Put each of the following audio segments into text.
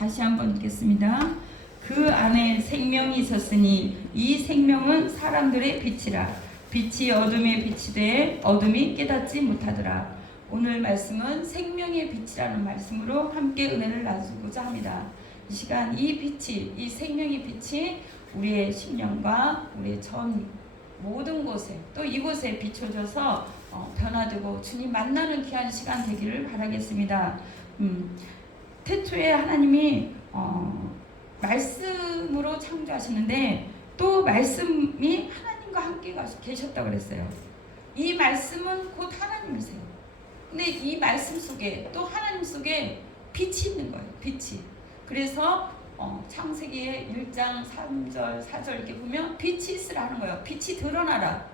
다시 한번 읽겠습니다. 그 안에 생명이 있었으니 이 생명은 사람들의 빛이라. 빛이 어둠에 빛이 돼 어둠이 깨닫지 못하더라. 오늘 말씀은 생명의 빛이라는 말씀으로 함께 은혜를 나누고자 합니다. 이 시간 이 빛이, 이 생명의 빛이 우리의 심령과 우리의 전 모든 곳에 또 이곳에 비춰져서 변화되고 주님 만나는 귀한 시간 되기를 바라겠습니다. 태초에 하나님이 말씀으로 창조하시는데 또 말씀이 하나님과 함께 계셨다고 그랬어요. 이 말씀은 곧 하나님이세요. 근데 이 말씀 속에 또 하나님 속에 빛이 있는 거예요. 빛이. 그래서 창세기의 1장 3절 4절 이렇게 보면 빛이 있으라 하는 거예요. 빛이 드러나라.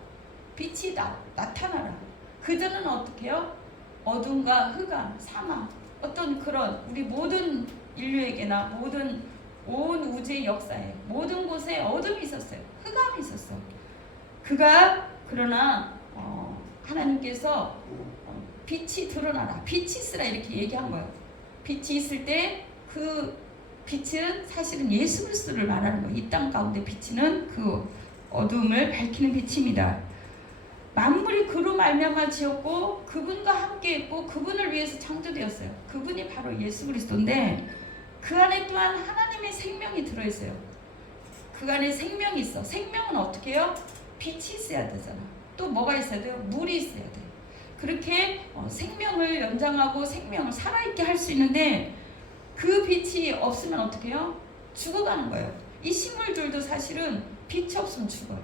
빛이 나타나라. 그전은 어떻게 해요? 어둠과 흑암, 사막, 어떤 그런 우리 모든 인류에게나 모든 온 우주의 역사에 모든 곳에 어둠이 있었어요. 흑암이 있었어. 그러나 하나님께서 빛이 드러나라. 빛이 있으라 이렇게 얘기한 거예요. 빛이 있을 때 그 빛은 사실은 예수 그리스도를 말하는 거예요. 이 땅 가운데 비치는 그 어둠을 밝히는 빛입니다. 만물이 그로 말미암아 지었고 그분과 함께 있고 그분을 위해서 창조되었어요. 그분이 바로 예수 그리스도인데 그 안에 또한 하나님의 생명이 들어있어요. 그 안에 생명이 있어. 생명은 어떻게 해요? 빛이 있어야 되잖아. 또 뭐가 있어야 돼요? 물이 있어야 돼. 그렇게 생명을 연장하고 생명을 살아있게 할 수 있는데 그 빛이 없으면 어떻게 해요? 죽어가는 거예요. 이 식물들도 사실은 빛이 없으면 죽어요.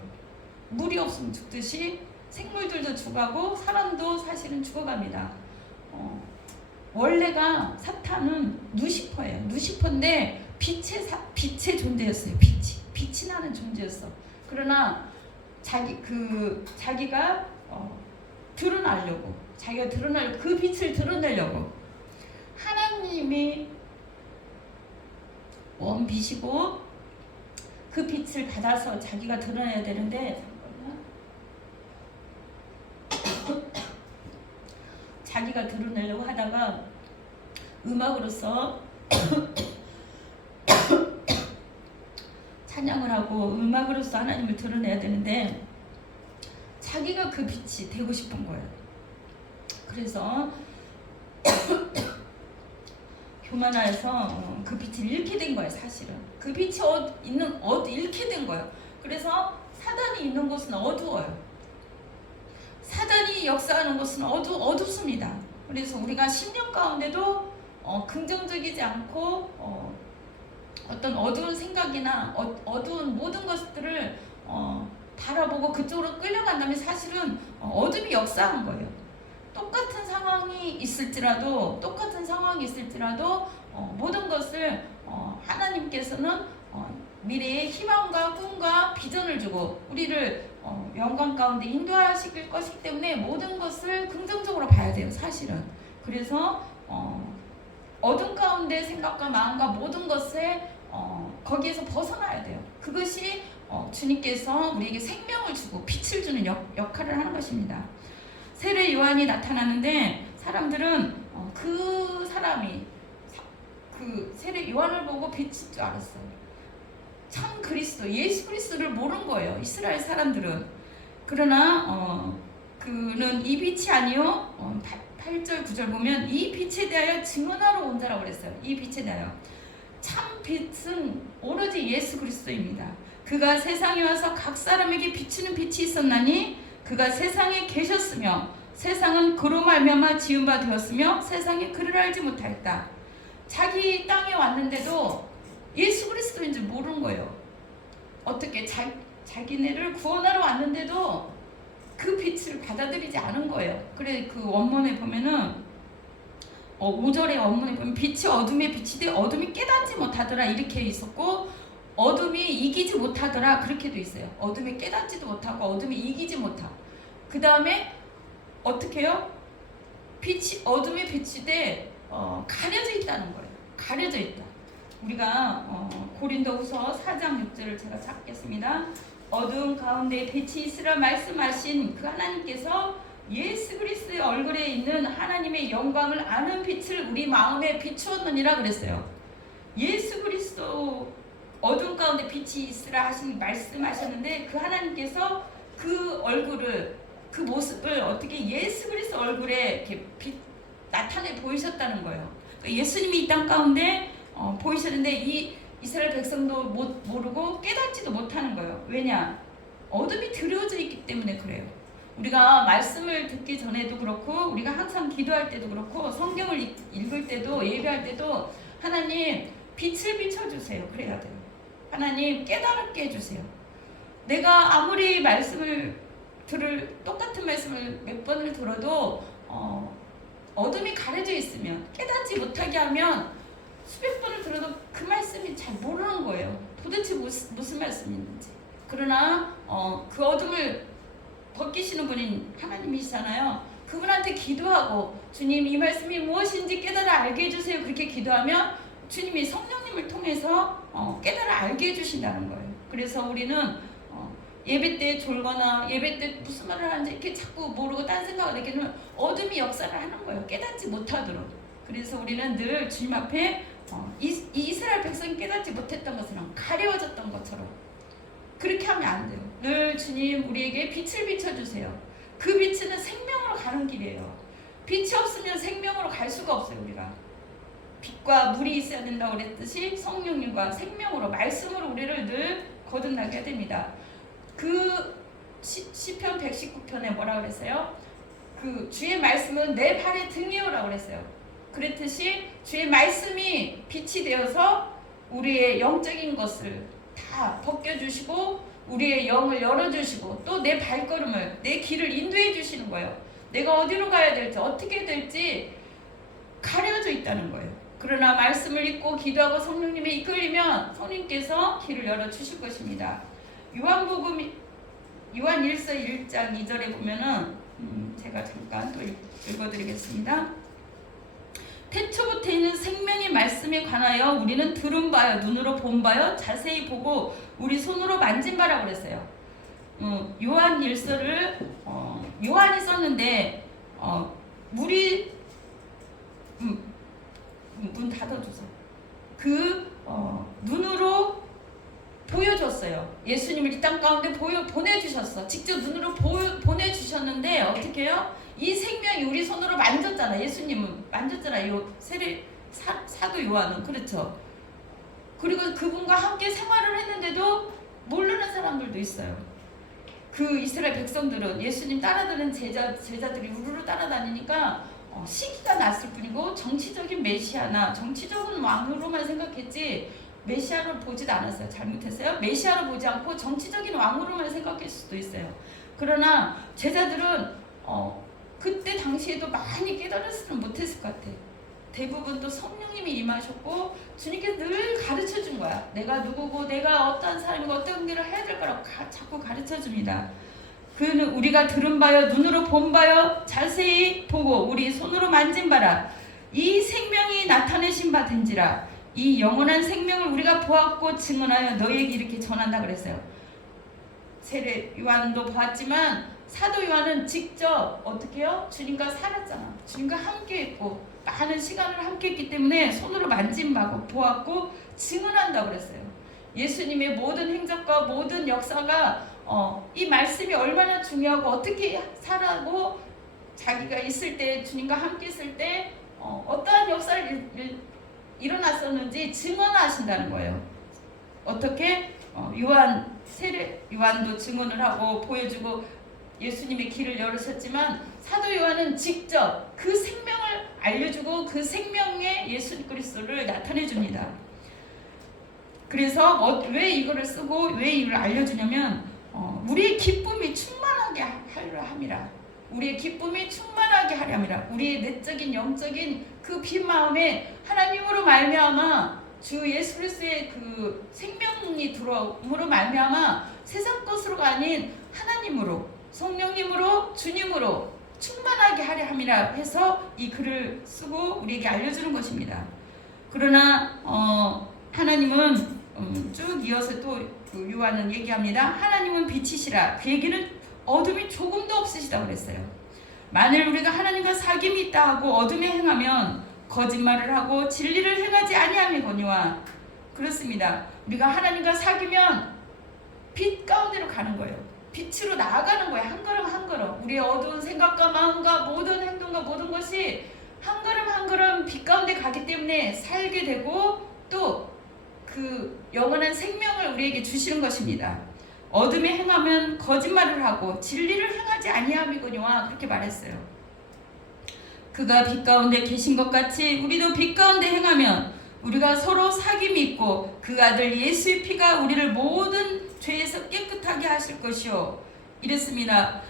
물이 없으면 죽듯이 생물들도 죽어가고 사람도 사실은 죽어갑니다. 원래가 사탄은 누시퍼예요. 누시퍼인데 빛의 존재였어요. 빛이 나는 존재였어. 그러나 자기가 드러나려고 그 빛을 드러내려고 하나님이 원빛이고 그 빛을 받아서 자기가 드러내야 되는데 자기가 드러내려고 하다가 음악으로서 찬양을 하고 음악으로서 하나님을 드러내야 되는데 자기가 그 빛이 되고 싶은 거예요. 그래서 교만하여서 그 빛을 잃게 된 거예요. 사실은 그 빛이 잃게 된 거예요. 그래서 사단이 있는 곳은 어두워요. 사단이 역사하는 곳은 어둡습니다. 그래서 우리가 10년 가운데도 긍정적이지 않고 어떤 어두운 생각이나 어두운 모든 것들을 바라보고 그쪽으로 끌려간다면 사실은 어둠이 역사한 거예요. 똑같은 상황이 있을지라도 모든 것을 하나님께서는 미래의 희망과 꿈과 비전을 주고 우리를 영광 가운데 인도하실 것이기 때문에 모든 것을 긍정적으로 봐야 돼요. 사실은. 그래서 어둠 가운데 생각과 마음과 모든 것에 거기에서 벗어나야 돼요. 그것이 주님께서 우리에게 생명을 주고 빛을 주는 역할을 하는 것입니다. 세례 요한이 나타나는데 사람들은 그 사람이 그 세례 요한을 보고 빛일 줄 알았어요. 참 그리스도, 예수 그리스도를 모르는 거예요. 이스라엘 사람들은. 그러나 그는 이 빛이 아니요 8절 9절 보면 이 빛에 대하여 증언하러 온 자라고 그랬어요. 이 빛에 대하여. 참 빛은 오로지 예수 그리스도입니다. 그가 세상에 와서 각 사람에게 비추는 빛이 있었나니 그가 세상에 계셨으며 세상은 그로 말미암아 지은 바 되었으며 세상이 그를 알지 못하였다. 자기 땅에 왔는데도 예수 그리스도인 줄 모르는 거예요. 어떻게 자기네를 구원하러 왔는데도 그 빛을 받아들이지 않은 거예요. 그래 그 원문에 보면은 5절의 원문에 보면 빛이 어둠에 빛이 돼 어둠이 깨닫지 못하더라 이렇게 있었고 어둠이 이기지 못하더라 그렇게도 있어요. 어둠이 깨닫지도 못하고 어둠이 이기지 못하. 그 다음에 어떻게 해요? 빛이 어둠에 빛이 돼 가려져 있다는 거예요. 가려져 있다. 우리가 고린도후서 4장 6절을 제가 찾겠습니다. 어두운 가운데 빛이 있으라 말씀하신 그 하나님께서 예수 그리스도의 얼굴에 있는 하나님의 영광을 아는 빛을 우리 마음에 비추었느니라 그랬어요. 예수 그리스도 어둠 가운데 빛이 있으라 하신 말씀하셨는데 그 하나님께서 그 얼굴을 그 모습을 어떻게 예수 그리스도 얼굴에 이렇게 나타내 보이셨다는 거예요. 그러니까 예수님이 이 땅 가운데 보이셨는데 이 이스라엘 백성도 모르고 깨닫지도 못하는 거예요. 왜냐? 어둠이 드러져 있기 때문에 그래요. 우리가 말씀을 듣기 전에도 그렇고 우리가 항상 기도할 때도 그렇고 성경을 읽을 때도 예배할 때도 하나님 빛을 비춰주세요. 그래야 돼요. 하나님 깨달게 해주세요. 내가 아무리 말씀을 똑같은 말씀을 몇 번을 들어도 어둠이 가려져 있으면 깨닫지 못하게 하면 수백 번을 들어도 그 말씀이 잘 모르는 거예요. 도대체 무슨 말씀이 있는지. 그러나 그 어둠을 벗기시는 분인 하나님이시잖아요. 그분한테 기도하고 주님 이 말씀이 무엇인지 깨달아 알게 해주세요. 그렇게 기도하면 주님이 성령님을 통해서 깨달아 알게 해주신다는 거예요. 그래서 우리는 예배 때 졸거나 예배 때 무슨 말을 하는지 이렇게 자꾸 모르고 딴 생각을 하게 되면 어둠이 역사를 하는 거예요. 깨닫지 못하도록. 그래서 우리는 늘 주님 앞에 이스라엘 백성이 깨닫지 못했던 것처럼 가려워졌던 것처럼 그렇게 하면 안 돼요. 늘 주님 우리에게 빛을 비춰주세요. 그 빛은 생명으로 가는 길이에요. 빛이 없으면 생명으로 갈 수가 없어요. 우리가 빛과 물이 있어야 된다고 그랬듯이 성령님과 생명으로 말씀으로 우리를 늘 거듭나게 해야 됩니다. 그 시편 119편에 뭐라 그랬어요? 그 주의 말씀은 내 발의 등이요라고 그랬어요. 그랬듯이 주의 말씀이 빛이 되어서 우리의 영적인 것을 다 벗겨주시고 우리의 영을 열어주시고 또 내 발걸음을 내 길을 인도해 주시는 거예요. 내가 어디로 가야 될지 어떻게 될지 가려져 있다는 거예요. 그러나 말씀을 읽고 기도하고 성령님에 이끌리면 성령님께서 길을 열어주실 것입니다. 요한 1서 1장 2절에 보면은 제가 잠깐 또 읽어드리겠습니다. 태초부터 있는 생명의 말씀에 관하여 우리는 들은 바요 눈으로 본 바요 자세히 보고 우리 손으로 만진 바라고 그랬어요. 요한 1서를 요한이 썼는데 물이 문 닫아줘서 눈으로 보여줬어요. 예수님을 이 땅 가운데 보내주셨어. 직접 눈으로 보내주셨는데 어떻게 해요? 이 생명이 우리 손으로 만졌잖아. 예수님은 만졌잖아. 사도 요한은 그렇죠. 그리고 그분과 함께 생활을 했는데도 모르는 사람들도 있어요. 그 이스라엘 백성들은 예수님 따라다니는 제자들이 우르르 따라다니니까 시기가 났을 뿐이고 정치적인 메시아나 정치적인 왕으로만 생각했지 메시아를 보지도 않았어요. 잘못했어요. 메시아를 보지 않고 정치적인 왕으로만 생각했을 수도 있어요. 그러나 제자들은 그때 당시에도 많이 깨달았으면 못했을 것 같아요. 대부분 또 성령님이 임하셨고 주님께서 늘 가르쳐준 거야. 내가 누구고 내가 어떠한 사람이고 어떤 일을 해야 될 거라고 자꾸 가르쳐줍니다. 그는 우리가 들은 바요 눈으로 본 바요 자세히 보고 우리 손으로 만진 바라 이 생명이 나타내신 바 된지라 이 영원한 생명을 우리가 보았고 증언하여 너희에게 이렇게 전한다 그랬어요. 세례 요한도 보았지만 사도 요한은 직접 어떻게 해요? 주님과 살았잖아. 주님과 함께 했고 많은 시간을 함께 했기 때문에 손으로 만진 바고 보았고 증언한다고 그랬어요. 예수님의 모든 행적과 모든 역사가 이 말씀이 얼마나 중요하고 어떻게 살아고 자기가 있을 때 주님과 함께 있을 때 어떠한 역사를 일어났었는지 증언하신다는 거예요. 어떻게 요한도 증언을 하고 보여주고 예수님의 길을 열으셨지만 사도 요한은 직접 그 생명을 알려주고 그 생명의 예수 그리스도를 나타내 줍니다. 그래서 왜 이거를 쓰고 왜 이걸 알려주냐면 우리의 기쁨이 충만하게 하려 함이라. 우리의 기쁨이 충만하게 하려 함이라. 우리의 내적인 영적인 그 빈 마음에 하나님으로 말미암아 주 예수 그리스도의 그 생명이 들어옴으로 말미암아 세상 것으로가 아닌 하나님으로 성령님으로 주님으로 충만하게 하려 함이라 해서 이 글을 쓰고 우리에게 알려주는 것입니다. 그러나 하나님은 쭉 이어서 또 요한은 얘기합니다. 하나님은 빛이시라. 그에게는 어둠이 조금도 없으시다고 그랬어요. 만일 우리가 하나님과 사귐이 있다 하고 어둠에 행하면 거짓말을 하고 진리를 행하지 아니함이거니와. 그렇습니다. 우리가 하나님과 사귀면 빛 가운데로 가는 거예요. 빛으로 나아가는 거예요. 한 걸음 한 걸음. 우리의 어두운 생각과 마음과 모든 행동과 모든 것이 한 걸음 한 걸음 빛 가운데 가기 때문에 살게 되고 또 그 영원한 생명을 우리에게 주시는 것입니다. 어둠에 행하면 거짓말을 하고 진리를 행하지 아니함이거니와 그렇게 말했어요. 그가 빛 가운데 계신 것 같이 우리도 빛 가운데 행하면 우리가 서로 사귐이 있고 그 아들 예수의 피가 우리를 모든 죄에서 깨끗하게 하실 것이요. 이랬습니다.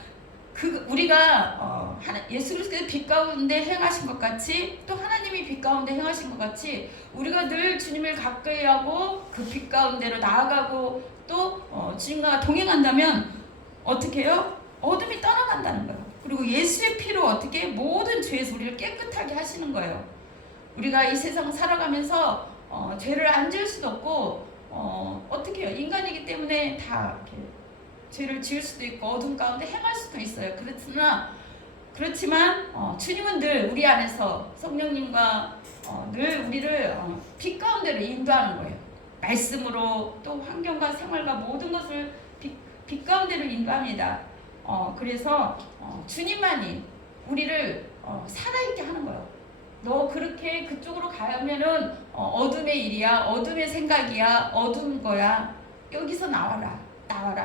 우리가 예수 그리스도의 빛 가운데 행하신 것 같이 또 하나님이 빛 가운데 행하신 것 같이 우리가 늘 주님을 가까이 하고 그 빛 가운데로 나아가고 또 주님과 동행한다면 어떻게 해요? 어둠이 떠나간다는 거예요. 그리고 예수의 피로 어떻게 모든 죄에서 우리를 깨끗하게 하시는 거예요. 우리가 이 세상 살아가면서 죄를 안 지을 수도 없고 어떻게 해요? 인간이기 때문에 다 이렇게 죄를 지을 수도 있고 어둠 가운데 행할 수도 있어요. 그렇지만 주님은 늘 우리 안에서 성령님과 늘 우리를 빛 가운데로 인도하는 거예요. 말씀으로 또 환경과 생활과 모든 것을 빛 가운데로 인도합니다. 그래서 주님만이 우리를 살아있게 하는 거예요. 너 그렇게 그쪽으로 가면은 어둠의 일이야, 어둠의 생각이야, 어두운 거야. 여기서 나와라.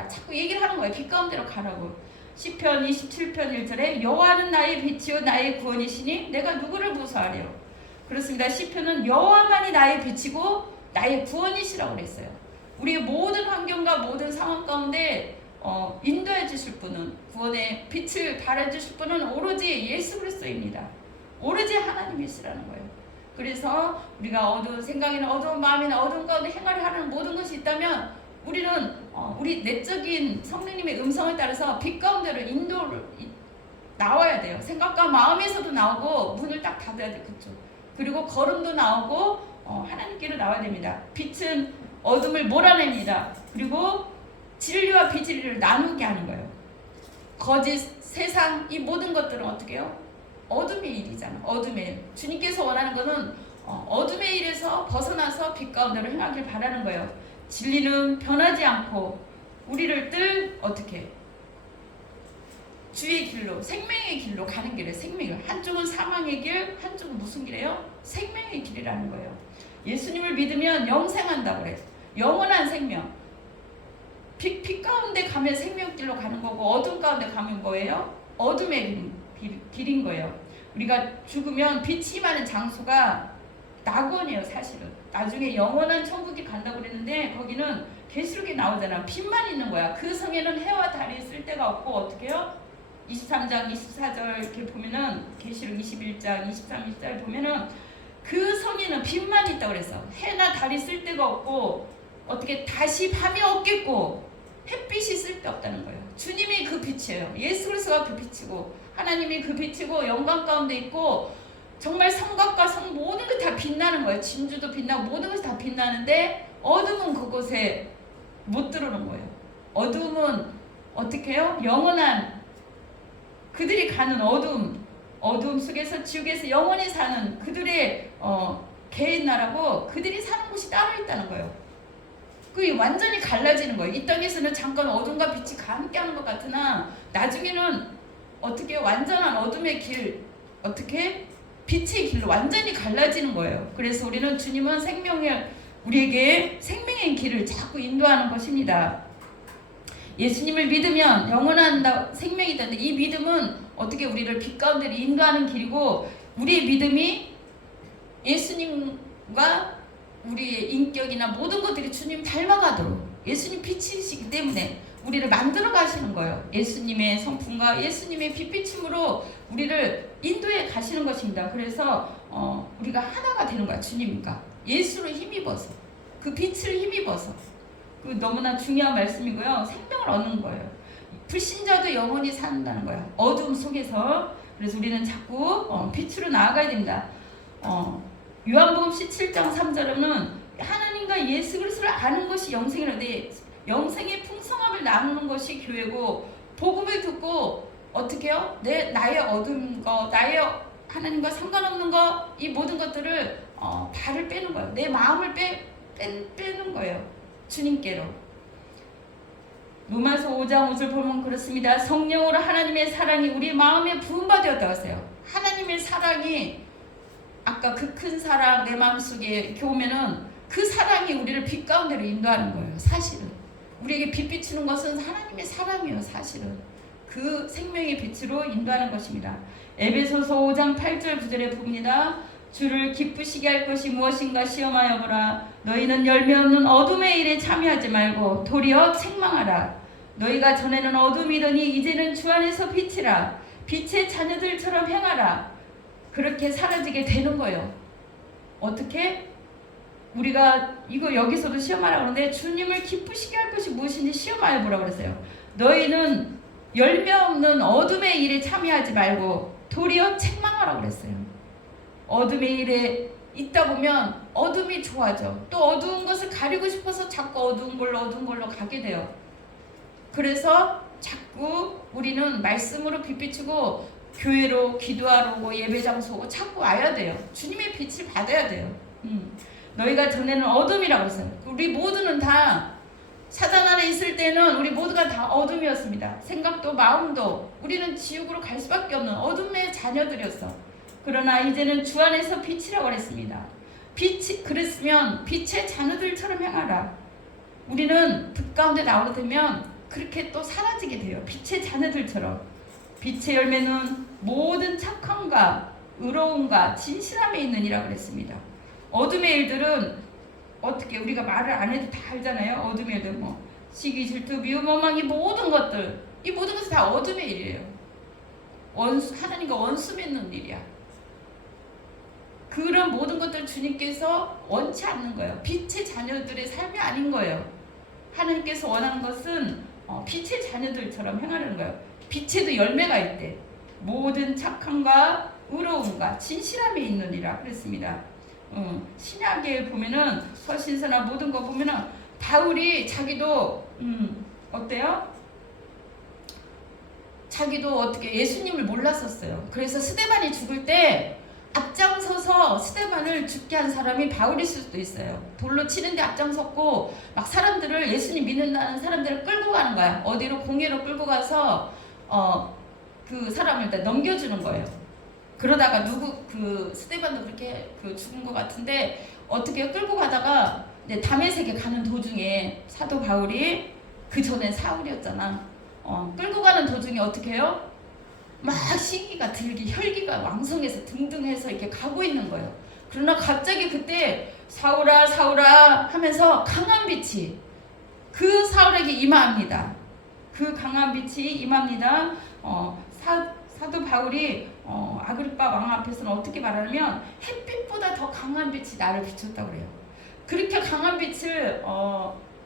자꾸 얘기를 하는 거예요. 빛 가운데로 가라고. 시편 27편 1절에 여호와는 나의 빛이요 나의 구원이시니 내가 누구를 무서워하리요. 그렇습니다. 시편은 여호와만이 나의 빛이고 나의 구원이시라고 그랬어요. 우리의 모든 환경과 모든 상황 가운데 인도해 주실 분은, 구원의 빛을 발해 주실 분은 오로지 예수 그리스도입니다. 오로지 하나님이시라는 거예요. 그래서 우리가 어두운 생각이나 어두운 마음이나 어두운 가운데 행하려 하는 모든 것이 있다면 우리는 우리 내적인 성령님의 음성을 따라서 빛 가운데로 인도를 나와야 돼요. 생각과 마음에서도 나오고 문을 딱 닫아야 돼. 그쵸? 그리고 걸음도 나오고 하나님께로 나와야 됩니다. 빛은 어둠을 몰아냅니다. 그리고 진리와 비진리를 나누게 하는 거예요. 거짓, 세상 이 모든 것들은 어떻게 해요? 어둠의 일이잖아. 어둠의 일. 주님께서 원하는 것은 어둠의 일에서 벗어나서 빛 가운데로 행하길 바라는 거예요. 진리는 변하지 않고 우리를 늘 어떻게 주의 길로, 생명의 길로 가는 길에 생명을, 한쪽은 사망의 길, 한쪽은 무슨 길이에요? 생명의 길이라는 거예요. 예수님을 믿으면 영생한다고 그래요. 영원한 생명. 빛 가운데 가면 생명길로 가는 거고 어둠 가운데 가면 뭐예요? 어둠의 길인 거예요. 우리가 죽으면 빛이 많은 장소가 낙원이에요. 사실은 나중에 영원한 천국에 간다고 그랬는데 거기는 계시록에 나오잖아. 빛만 있는 거야. 그 성에는 해와 달이 쓸 데가 없고 어떻게 해요? 23장 24절 이렇게 보면은 계시록 21장 23, 24절 보면은 그 성에는 빛만 있다고 그랬어. 해나 달이 쓸 데가 없고 어떻게 다시 밤이 없겠고 햇빛이 쓸 데 없다는 거예요. 주님이 그 빛이에요. 예수 그리스도가 그 빛이고 하나님이 그 빛이고 영광 가운데 있고 정말 성곽과 성 모든 게 다 빛나는 거예요. 진주도 빛나고 모든 것이 다 빛나는데 어둠은 그곳에 못 들어오는 거예요. 어둠은 어떻게 해요? 영원한 그들이 가는 어둠 속에서 지옥에서 영원히 사는 그들의 개인 나라고 그들이 사는 곳이 따로 있다는 거예요. 그게 완전히 갈라지는 거예요. 이 땅에서는 잠깐 어둠과 빛이 함께하는 것 같으나 나중에는 어떻게 완전한 어둠의 길, 어떻게 빛의 길로 완전히 갈라지는 거예요. 그래서 우리는 주님은 우리에게 생명의 길을 자꾸 인도하는 것입니다. 예수님을 믿으면 영원한 생명이 있다는데 이 믿음은 어떻게 우리를 빛 가운데로 인도하는 길이고 우리의 믿음이 예수님과 우리의 인격이나 모든 것들이 주님 닮아가도록 예수님 빛이시기 때문에 우리를 만들어 가시는 거예요. 예수님의 성품과 예수님의 빛비침으로 우리를 인도해 가시는 것입니다. 그래서 우리가 하나가 되는 거야. 주님과 예수를 힘입어서 그 빛을 힘입어서 그 너무나 중요한 말씀이고요. 생명을 얻는 거예요. 불신자도 영원히 산다는 거예요. 어둠 속에서. 그래서 우리는 자꾸 빛으로 나아가야 됩니다. 요한복음 17장 3절에는 하나님과 예수 그리스도를 아는 것이 영생이라는데 영생의 풍성함을 나누는 것이 교회고 복음을 듣고 어떻게 해요? 나의 어두운 거, 나의 하나님과 상관없는 거, 이 모든 것들을 발을 빼는 거예요. 내 마음을 빼는 거예요. 주님께로. 로마서 5장 5절 보면 그렇습니다. 성령으로 하나님의 사랑이 우리 마음에 부음받았다고 했어요. 하나님의 사랑이 아까 그 큰 사랑 내 마음속에 이렇게 오면은 그 사랑이 우리를 빛 가운데로 인도하는 거예요. 사실은 우리에게 빛 비추는 것은 하나님의 사랑이에요. 사실은 그 생명의 빛으로 인도하는 것입니다. 에베소서 5장 8절 9절에 봅니다. 주를 기쁘시게 할 것이 무엇인가 시험하여 보라. 너희는 열매 없는 어둠의 일에 참여하지 말고 도리어 책망하라. 너희가 전에는 어둠이더니 이제는 주 안에서 빛이라. 빛의 자녀들처럼 행하라. 그렇게 사라지게 되는 거예요. 어떻게? 우리가 이거 여기서도 시험하라 그러는데 주님을 기쁘시게 할 것이 무엇인지 시험하여 보라 그랬어요. 너희는 열매 없는 어둠의 일에 참여하지 말고 도리어 책망하라 그랬어요. 어둠의 일에 있다 보면 어둠이 좋아져. 또 어두운 것을 가리고 싶어서 자꾸 어두운 걸로 가게 돼요. 그래서 자꾸 우리는 말씀으로 빛 비추고 교회로 기도하러 오고 예배 장소 오고 자꾸 와야 돼요. 주님의 빛을 받아야 돼요. 너희가 전에는 어둠이라고 했어요. 우리 모두는 다 사단 안에 있을 때는 우리 모두가 다 어둠이었습니다. 생각도 마음도 우리는 지옥으로 갈 수밖에 없는 어둠의 자녀들이었어. 그러나 이제는 주 안에서 빛이라고 했습니다. 빛이 그랬으면 빛의 자녀들처럼 행하라. 우리는 빛 가운데 나오게 되면 그렇게 또 사라지게 돼요. 빛의 자녀들처럼. 빛의 열매는 모든 착함과 의로움과 진실함에 있느니라 그랬습니다. 어둠의 일들은 어떻게 우리가 말을 안 해도 다 알잖아요. 어둠의 일들 뭐 시기, 질투, 미움, 원망 이 모든 것들 이 모든 것은 다 어둠의 일이에요. 하나님과 원수 맺는 일이야. 그런 모든 것들 주님께서 원치 않는 거예요. 빛의 자녀들의 삶이 아닌 거예요. 하나님께서 원하는 것은 빛의 자녀들처럼 행하는 거예요. 빛에도 열매가 있대. 모든 착함과 의로움과 진실함이 있느니라 그랬습니다. 신약에 보면은 서신서나 모든 거 보면은 바울이 자기도 어때요? 자기도 어떻게 예수님을 몰랐었어요. 그래서 스데반이 죽을 때 앞장서서 스데반을 죽게 한 사람이 바울일 수도 있어요. 돌로 치는데 앞장섰고 막 사람들을 예수님 믿는다는 사람들을 끌고 가는 거야. 어디로 공회로 끌고 가서 그 사람을 다 넘겨주는 거예요. 그러다가 그 스데반도 그렇게 죽은 것 같은데 어떻게 끌고 가다가 이제 다메섹에 가는 도중에 사도 바울이 그 전엔 사울이었잖아. 끌고 가는 도중에 어떻게 해요? 막 시기가 들기 혈기가 왕성해서 등등해서 이렇게 가고 있는 거예요. 그러나 갑자기 그때 사울아 사울아 하면서 강한 빛이 그 사울에게 임합니다. 그 강한 빛이 임합니다. 사도 바울이 아그리빠 왕 앞에서는 어떻게 말하냐면 햇빛보다 더 강한 빛이 나를 비췄다고 그래요. 그렇게 강한 빛을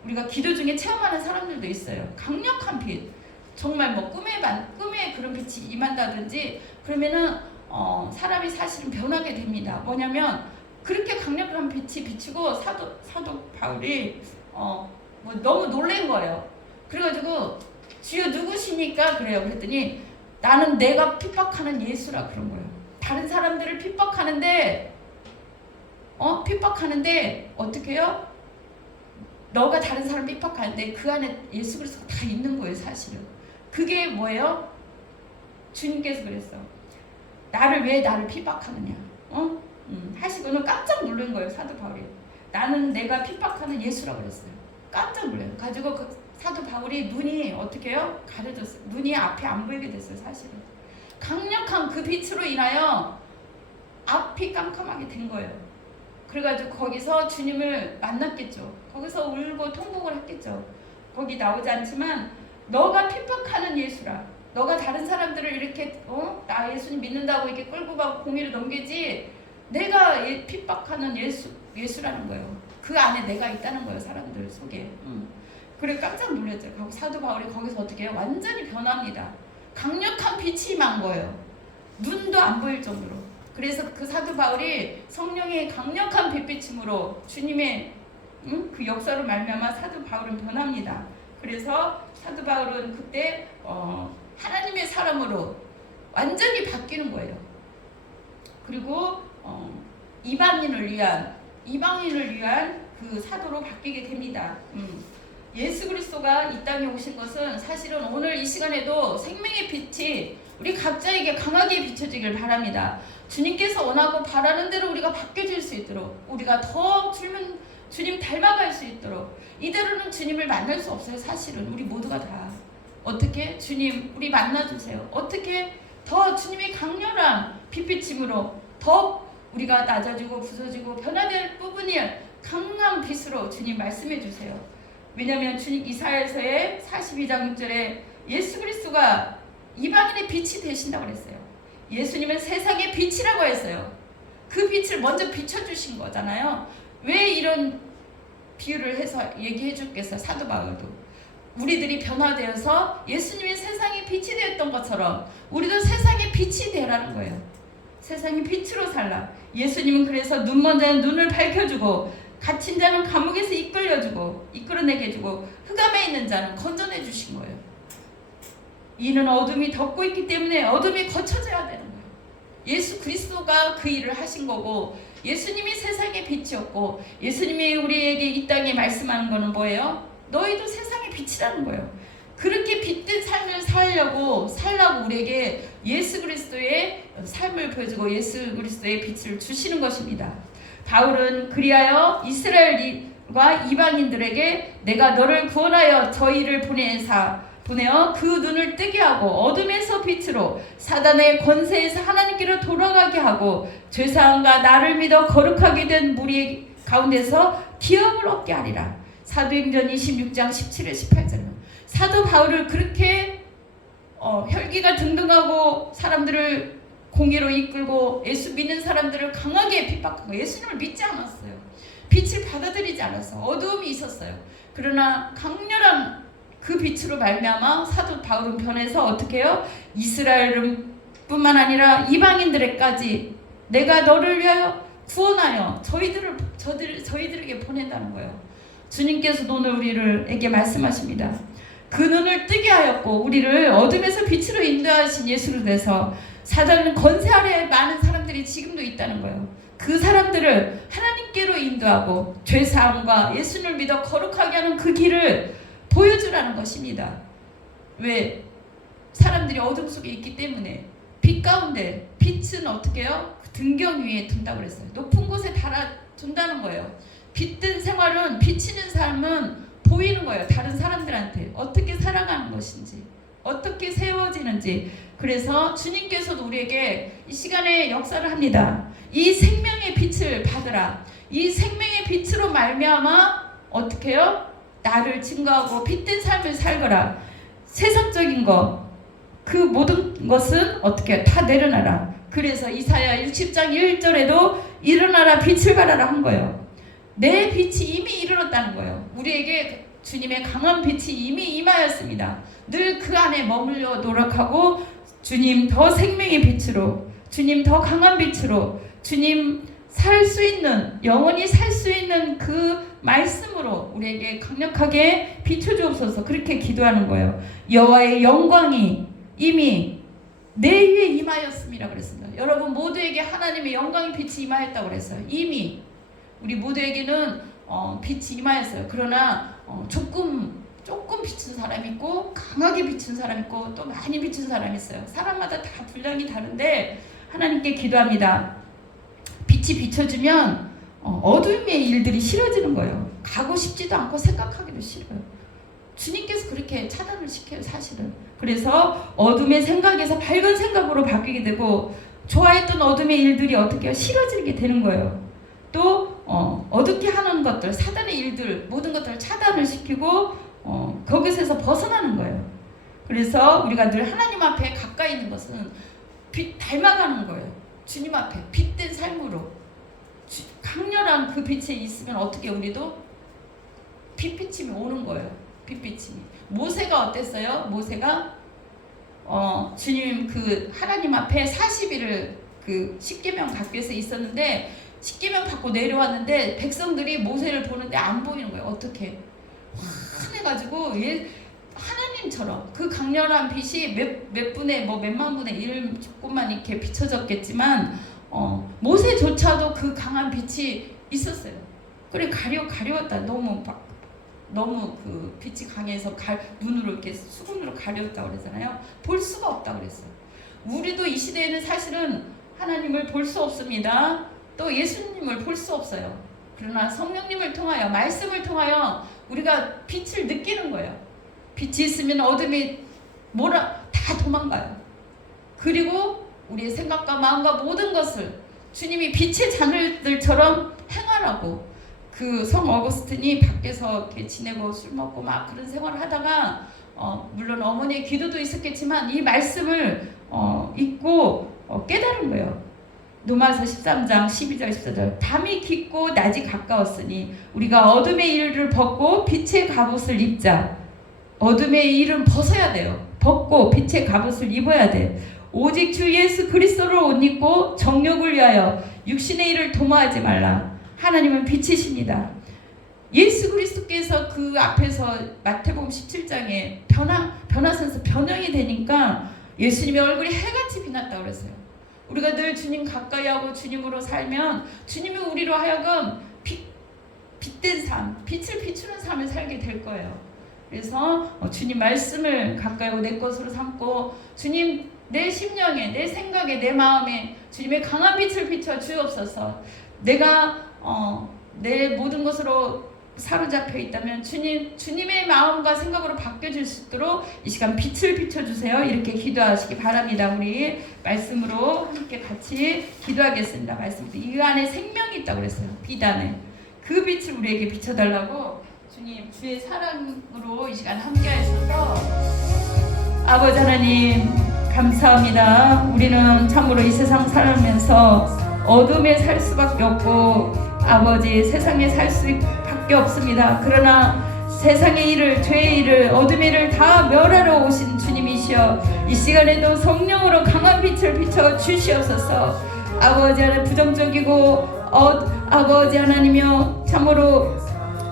우리가 기도 중에 체험하는 사람들도 있어요. 강력한 빛. 정말 뭐 꿈에 그런 빛이 임한다든지 그러면은 사람이 사실은 변하게 됩니다. 뭐냐면 그렇게 강력한 빛이 비추고 사도 바울이 뭐 너무 놀란 거예요. 그래가지고 주여 누구시니까 그래요. 그랬더니 나는 내가 핍박하는 예수라 그런 거예요. 다른 사람들을 핍박하는데 어떻게 해요? 너가 다른 사람 핍박하는데 그 안에 예수 그리스도가 다 있는 거예요. 사실은. 그게 뭐예요? 주님께서 그랬어. 왜 나를 핍박하느냐? 하시고는 깜짝 놀란 거예요. 사도 바울이. 나는 내가 핍박하는 예수라 그랬어요. 깜짝 놀라요. 가지고 그 사도 바울이 눈이 어떻게 해요? 가려졌어요. 눈이 앞에 안 보이게 됐어요. 사실은. 강력한 그 빛으로 인하여 앞이 깜깜하게 된 거예요. 그래가지고 거기서 주님을 만났겠죠. 거기서 울고 통곡을 했겠죠. 거기 나오지 않지만 너가 핍박하는 예수라. 너가 다른 사람들을 이렇게 나 예수님 믿는다고 이렇게 끌고 가고 공의를 넘기지 내가 핍박하는 예수라는 거예요. 그 안에 내가 있다는 거예요. 사람들 속에. 그래 깜짝 놀랐죠. 사도 바울이 거기서 어떻게 해요? 완전히 변합니다. 강력한 빛이 임한 거예요. 눈도 안 보일 정도로. 그래서 그 사도 바울이 성령의 강력한 빛비침으로 주님의 그 역사로 말미암아 사도 바울은 변합니다. 그래서 사도 바울은 그때 하나님의 사람으로 완전히 바뀌는 거예요. 그리고 이방인을 위한 그 사도로 바뀌게 됩니다. 예수 그리스도가 이 땅에 오신 것은 사실은 오늘 이 시간에도 생명의 빛이 우리 각자에게 강하게 비춰지길 바랍니다. 주님께서 원하고 바라는 대로 우리가 바뀌어질 수 있도록, 우리가 더 주님 닮아갈 수 있도록, 이대로는 주님을 만날 수 없어요. 사실은 우리 모두가 다. 어떻게? 주님 우리 만나주세요. 어떻게? 더 주님의 강렬한 빛비침으로 더 우리가 낮아지고 부서지고 변화될 부분이 강한 빛으로 주님 말씀해 주세요. 왜냐하면 주님 이사야서의 42장 6절에 예수 그리스도가 이방인의 빛이 되신다고 그랬어요. 예수님은 세상의 빛이라고 했어요. 그 빛을 먼저 비춰주신 거잖아요. 왜 이런 비유를 해서 얘기해 줬겠어요. 사도 바울도 우리들이 변화되어서 예수님이 세상의 빛이 되었던 것처럼 우리도 세상의 빛이 되라는 거예요. 세상의 빛으로 살라. 예수님은 그래서 눈먼 자는 눈을 밝혀주고 갇힌 자는 감옥에서 이끌어내게 해주고 흑암에 있는 자는 건져내 주신 거예요. 이는 어둠이 덮고 있기 때문에 어둠이 거쳐져야 되는 거예요. 예수 그리스도가 그 일을 하신 거고, 예수님이 세상의 빛이었고, 예수님이 우리에게 이 땅에 말씀하는 거는 뭐예요? 너희도 세상의 빛이라는 거예요. 그렇게 빛된 삶을 살라고 우리에게 예수 그리스도의 삶을 보여주고 예수 그리스도의 빛을 주시는 것입니다. 바울은 그리하여 이스라엘과 이방인들에게 내가 너를 구원하여 저희를 보내어 그 눈을 뜨게 하고 어둠에서 빛으로 사단의 권세에서 하나님께로 돌아가게 하고 죄사함과 나를 믿어 거룩하게 된 무리 가운데서 기업을 얻게 하리라. 사도행전 26장 17절 18절은 사도 바울을 그렇게 혈기가 등등하고 사람들을 공의로 이끌고 예수 믿는 사람들을 강하게 핍박하고 예수님을 믿지 않았어요. 빛을 받아들이지 않았어. 어두움이 있었어요. 그러나 강렬한 그 빛으로 말미암아 사도 바울은 변해서 어떻게 해요? 이스라엘뿐만 아니라 이방인들에까지 내가 너를 위하여 구원하여 저희들에게 보낸다는 거예요. 주님께서도 오늘 우리에게 말씀하십니다. 그 눈을 뜨게 하였고 우리를 어둠에서 빛으로 인도하신 예수를 대해서 사단은 권세 아래에 많은 사람들이 지금도 있다는 거예요. 그 사람들을 하나님께로 인도하고 죄사함과 예수를 믿어 거룩하게 하는 그 길을 보여주라는 것입니다. 왜? 사람들이 어둠 속에 있기 때문에. 빛 가운데, 빛은 어떻게 해요? 등경 위에 둔다고 그랬어요. 높은 곳에 달아둔다는 거예요. 빛든 생활은, 비치는 삶은 보이는 거예요. 다른 사람들한테 어떻게 살아가는 것인지, 어떻게 세워지는지. 그래서 주님께서도 우리에게 이 시간에 역사를 합니다. 이 생명의 빛을 받으라. 이 생명의 빛으로 말미암아 어떻게 해요? 나를 증거하고 빛된 삶을 살거라. 세상적인 것, 그 모든 것은 어떻게 다 내려놔라. 그래서 이사야 60장 1절에도 일어나라 빛을 발하라 한 거예요. 내 빛이 이미 이르렀다는 거예요. 우리에게 주님의 강한 빛이 이미 임하였습니다. 늘 그 안에 머물러 노력하고 주님 더 생명의 빛으로, 주님 더 강한 빛으로, 주님 살 수 있는, 영원히 살 수 있는 그 말씀으로 우리에게 강력하게 비춰주옵소서. 그렇게 기도하는 거예요. 여호와의 영광이 이미 내 위에 임하였습니다 그랬습니다. 여러분 모두에게 하나님의 영광의 빛이 임하였다고 그랬어요. 이미 우리 모두에게는 빛이 임하였어요. 그러나 조금 비춘 사람이 있고 강하게 비춘 사람이 있고 또 많이 비춘 사람이 있어요. 사람마다 다 분량이 다른데 하나님께 기도합니다. 빛이 비춰주면 어둠의 일들이 싫어지는 거예요. 가고 싶지도 않고 생각하기도 싫어요. 주님께서 그렇게 차단을 시켜요. 사실은. 그래서 어둠의 생각에서 밝은 생각으로 바뀌게 되고 좋아했던 어둠의 일들이 어떻게 해요? 싫어지게 되는 거예요. 또 어둡게 하는 것들, 사단의 일들, 모든 것들을 차단을 시키고 거기서 벗어나는 거예요. 그래서 우리가 늘 하나님 앞에 가까이 있는 것은 빛 닮아가는 거예요. 주님 앞에 빛된 삶으로 강렬한 그 빛에 있으면 어떻게 우리도 빛비침이 오는 거예요. 빛비침이. 모세가 어땠어요? 모세가 주님 그 하나님 앞에 40일을 그 십계명 받기 위해서 있었는데 십계명 받고 내려왔는데 백성들이 모세를 보는데 안 보이는 거예요. 어떻게? 환해가지고 하나님처럼 그 강렬한 빛이 몇 분의 몇만 분의 1 조금만 이렇게 비춰졌겠지만 모세조차도 그 강한 빛이 있었어요. 그래 가려웠다. 너무 그 빛이 강해서 눈으로 이렇게 수건으로 가려웠다고 그러잖아요. 볼 수가 없다고 그랬어요. 우리도 이 시대에는 사실은 하나님을 볼 수 없습니다. 또 예수님을 볼 수 없어요. 그러나 성령님을 통하여, 말씀을 통하여 우리가 빛을 느끼는 거예요. 빛이 있으면 어둠이 다 도망가요. 그리고 우리의 생각과 마음과 모든 것을 주님이 빛의 자녀들처럼 행하라고, 그 성 어거스틴이 밖에서 이렇게 지내고 술 먹고 막 그런 생활을 하다가 물론 어머니의 기도도 있었겠지만 이 말씀을 읽고 깨달은 거예요. 로마서 13장 12절 14절 밤이 깊고 낮이 가까웠으니 우리가 어둠의 일을 벗고 빛의 갑옷을 입자. 어둠의 일은 벗어야 돼요. 벗고 빛의 갑옷을 입어야 돼. 오직 주 예수 그리스도를 옷 입고 정욕을 위하여 육신의 일을 도모하지 말라. 하나님은 빛이십니다. 예수 그리스도께서 그 앞에서 마태복음 17장에 변화선서 변형이 되니까 예수님의 얼굴이 해같이 빛났다고 그랬어요. 우리가 늘 주님 가까이 하고 주님으로 살면 주님이 우리로 하여금 빛된 삶, 빛을 비추는 삶을 살게 될 거예요. 그래서 주님 말씀을 가까이 하고 내 것으로 삼고 주님 내 심령에, 내 생각에, 내 마음에 주님의 강한 빛을 비춰 주옵소서. 내가 내 모든 것으로 사로잡혀 있다면 주님의 마음과 생각으로 바뀌어질 수 있도록 이 시간 빛을 비춰주세요. 이렇게 기도하시기 바랍니다. 우리 말씀으로 함께 같이 기도하겠습니다. 말씀, 이 안에 생명이 있다고 그랬어요. 빛 안에 그 빛을 우리에게 비춰달라고 주님 주의 사랑으로 이 시간 함께 하셔서 아버지 하나님 감사합니다. 우리는 참으로 이 세상 살면서 어둠에 살 수밖에 없고 아버지 세상에 살 수밖에 없습니다. 그러나 세상의 일을, 죄의 일을, 어둠의 일을 다 멸하러 오신 주님이시여 이 시간에도 성령으로 강한 빛을 비춰 주시옵소서. 아버지 하나님 부정적이고 아버지 하나님이여 참으로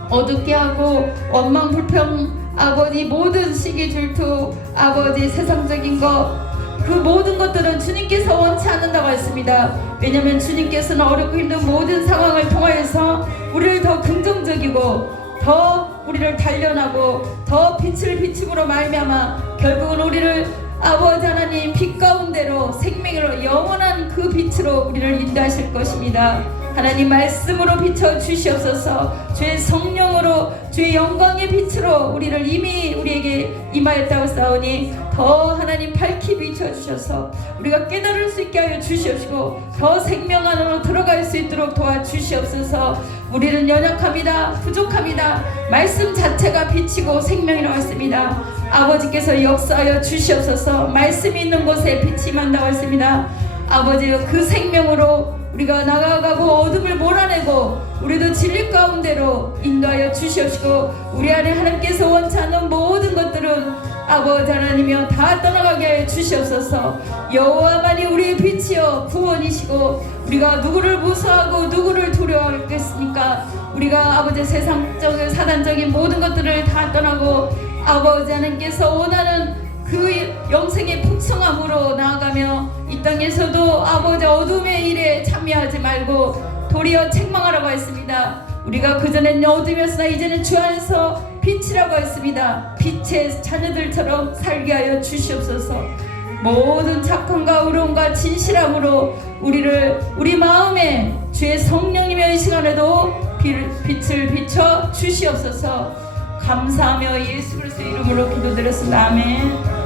어둡게 하고 원망 불평 아버지 모든 시기 질투 아버지 세상적인 것 그 모든 것들은 주님께서 원치 않는다고 했습니다. 왜냐하면 주님께서는 어렵고 힘든 모든 상황을 통하여서 우리를 더 긍정적이고 더 우리를 단련하고 더 빛을 비춤으로 말미암아 결국은 우리를 아버지 하나님 빛 가운데로 생명으로 영원한 그 빛으로 우리를 인도하실 것입니다. 하나님 말씀으로 비춰 주시옵소서. 주의 성령으로 주의 영광의 빛으로 우리를 이미 우리에게 임하였다고 싸우니 더 하나님 밝히 비춰 주셔서 우리가 깨달을 수 있게 하여 주시옵시고 더 생명 안으로 들어갈 수 있도록 도와주시옵소서. 우리는 연약합니다. 부족합니다. 말씀 자체가 빛이고 생명이라고 했습니다. 아버지께서 역사하여 주시옵소서. 말씀이 있는 곳에 빛이 임한다고 했습니다. 아버지 그 생명으로 우리가 나아가고 어둠을 몰아내고 우리도 진리 가운데로 인도하여 주시옵시고 우리 안에 하나님께서 원치 않는 모든 것들은 아버지 하나님이여 다 떠나가게 하여 주시옵소서. 여호와만이 우리의 빛이여 구원이시고 우리가 누구를 무서워하고 누구를 두려워하겠습니까? 우리가 아버지 세상적인 사단적인 모든 것들을 다 떠나고 아버지 하나님께서 원하는 그 영생의 풍성함으로 나아가며 이 땅에서도 아버지 어둠의 일에 참여하지 말고 도리어 책망하라고 했습니다. 우리가 그전엔 어둠이었으나 이제는 주 안에서 빛이라고 했습니다. 빛의 자녀들처럼 살게 하여 주시옵소서. 모든 착함과 의로움과 진실함으로 우리 마음에 주의 성령님의 이 시간에도 빛을 비춰 주시옵소서. 감사하며 예수 그리스도의 이름으로 기도드렸습니다. 아멘.